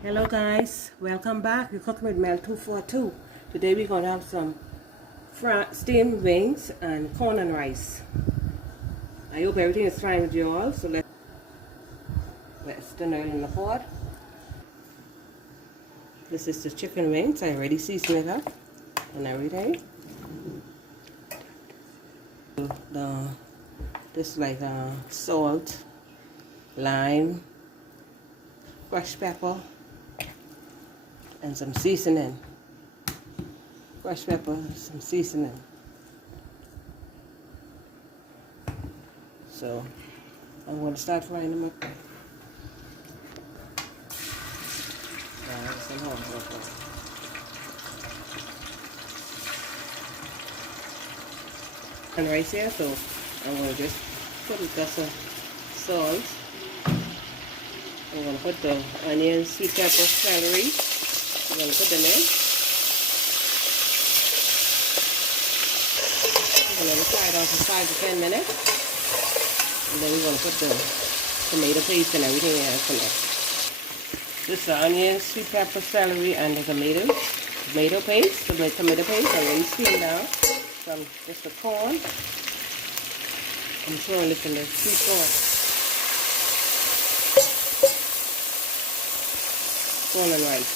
Hello guys, welcome back. We're cooking with Mel 242. Today we're going to have some steamed wings and corn and rice. I hope everything is fine with you all. So let's turn it in the pot. This is the chicken wings. I already seasoned it up and everything. This like salt, lime, crushed pepper, and some seasoning. Crushed pepper, some seasoning. So I'm going to start frying them up. And rice here, so I'm going to just put a dust of salt. I'm going to put the onion, sweet pepper, celery. I'm going to put them in. I'm going to fry it off for 5 to 10 minutes. And then we're going to put the tomato paste and everything else in it. This is the onion, sweet pepper, celery, and the tomato paste. The tomato paste already steamed down. Some just the corn. I'm throwing this in the sweet corn. Corn and rice.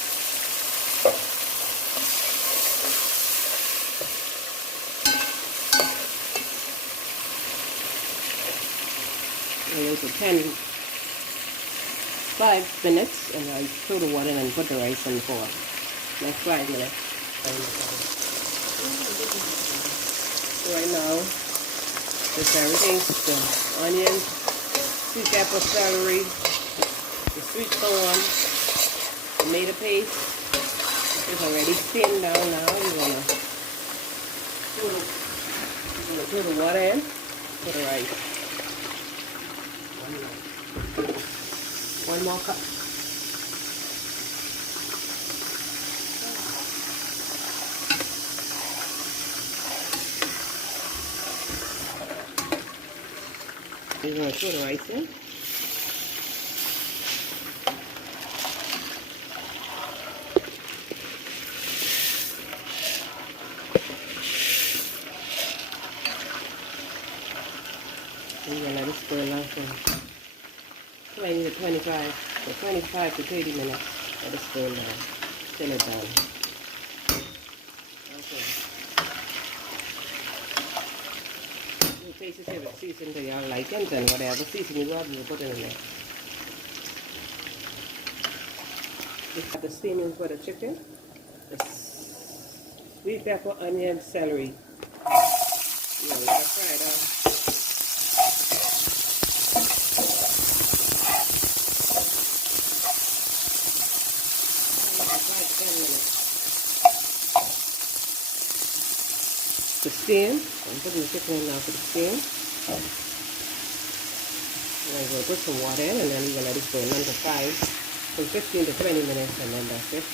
And wait for 5 minutes, and I throw the water in and put the rice in for next 5 minutes. So right now, just everything, the onions, sweet pepper, celery, the sweet corn, tomato paste. It's already steamed down now. We're gonna throw the water in for the rice. One more cup. We're going to throw the rice in. We're going to let it boil down for 20 to 25 to 30 minutes. Let it boil down. Fill it down. Okay. You taste it with season to your liking, and whatever season you want, you put it in there. We have the steaming for the chicken. The sweet pepper, onion, celery. You know, let it fry it out. The steam, I'm putting the chicken in now for the steam. And I'm going to put some water in, and then we're going to let it boil under 15 to 20 minutes, and then that's it.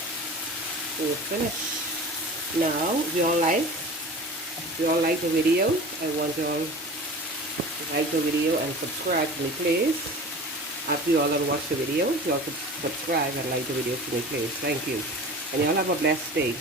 We're finished. Now, if you all like the video, I want you all to like the video and subscribe to me, please. After you all have watched the video, you all could subscribe and like the video to me, please. Thank you. And you all have a blessed day.